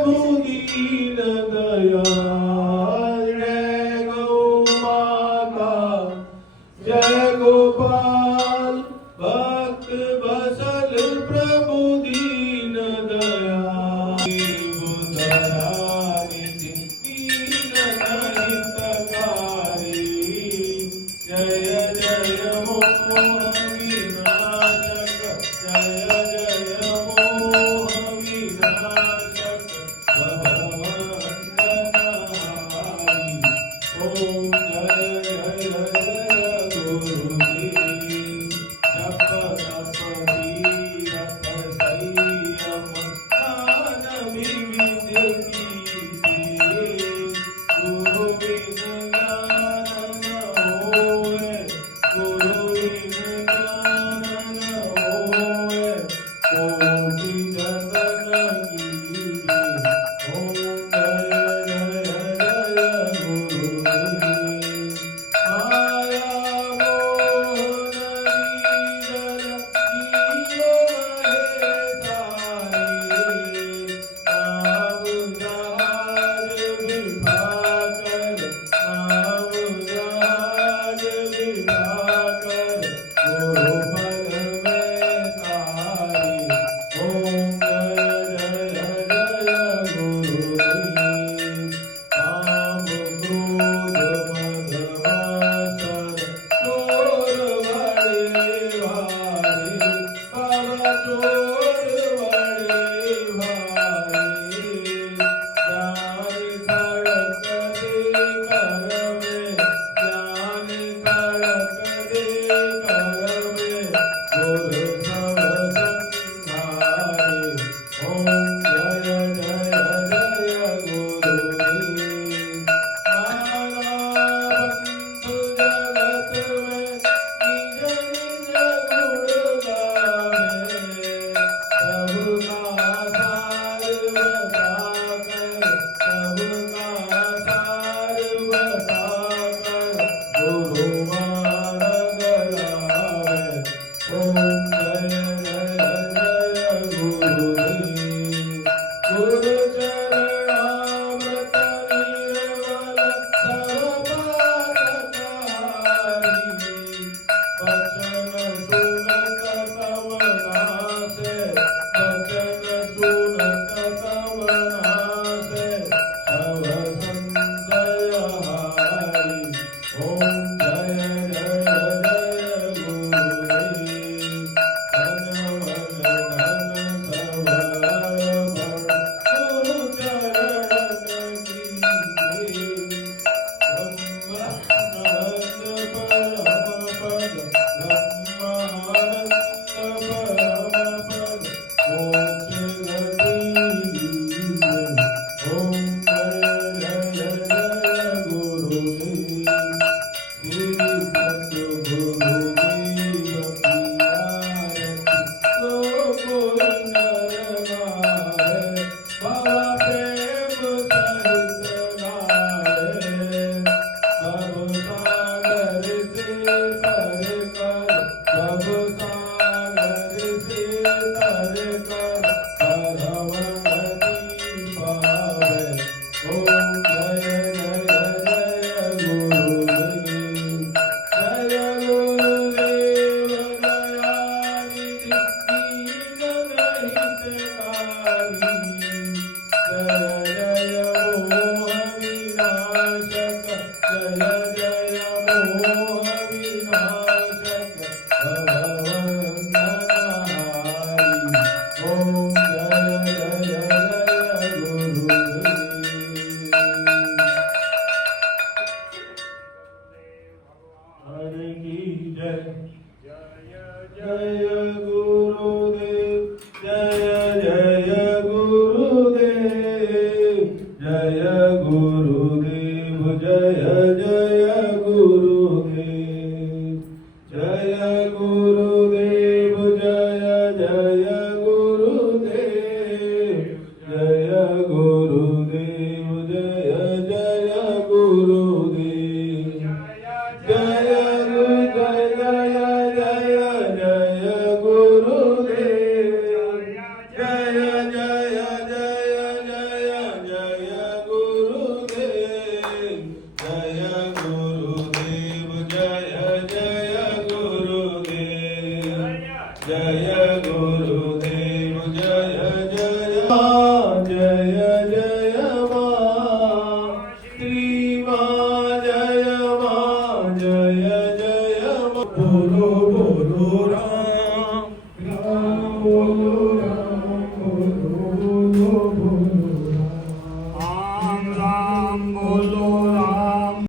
प्रभु दीन दयाल। जय गौ माता जय गोपाल भक्त बसल प्रभु दीन दयाल। बुधरानी दीन हितकारी। जय जय मोह विनाशक जय जय मोह विनाशक भगवंदनारी। ओम जय जय जय गुरुदेव। जप तप तीरथ संयम दान विविध कीजिए। गुरु बिन ज्ञान न होए गुरु बिन ज्ञान न होए। कोटि जतन कीजिए। ओम जय जय जय गुरुदेव। माया मोह नरी जल जीव रहे सारे। नाम जहाज बिठाकर नाम जहाज बिठाकर गुरु पद में तारे। ओम जय जय जय गुरुदेव। काम क्रोध मद मात्सर चोर बड़े भारे। बाबा चोर बड़े भारे। ज्ञान खड़क दे कर में ज्ञान खड़क दे कर में गुरु सब संहारे। ओम जय जय जय गुरुदेव। नाना बंधु जगत में निज निज गुण गावे। सबका सार बताकर सबका सार बताकर गुरु मार्ग लावे। ओम जय जय जय गुरुदेव। गुरु चरणामृत निर्मल सब पापकारी। वचन सुनत तम नासे वचन सुनत तम नासे सब संशय हारी। ओम जय जय जय गुरुदेव। धन मन धन सब अर्पण गुरु चरण कीजिए। ब्रह्मानंद परम पद ब्रह्मानंद परम पद मोक्ष गति दीजिए। ओम जय जय जय गुरुदेव। श्री सद्गुरु देव की आरती तो कोई नर नारे। बाबा प्रेम सहित गाए। सब सागर से तर कर सब सागर से तर कर परमगति पावे। ओम जय जय जय गुरुदेव। जय गुरुदेव दयानिधि दीन हितकारी। जय जय मोह विनाशक जय जय मोह विनाशक भगवंदनारी। ओम जय जय जय गुरुदेव। हरि की जय। जय गुरुदेव जय जय गुरुदेव। जय गुरुदेव जय जय गुरुदेव। जय गुरुदेव जय जय गुरुदेव। जय गुरुदेव जय जय गुरुदेव। जय गुरुदेव जय जय जय બોલો રામ બોલો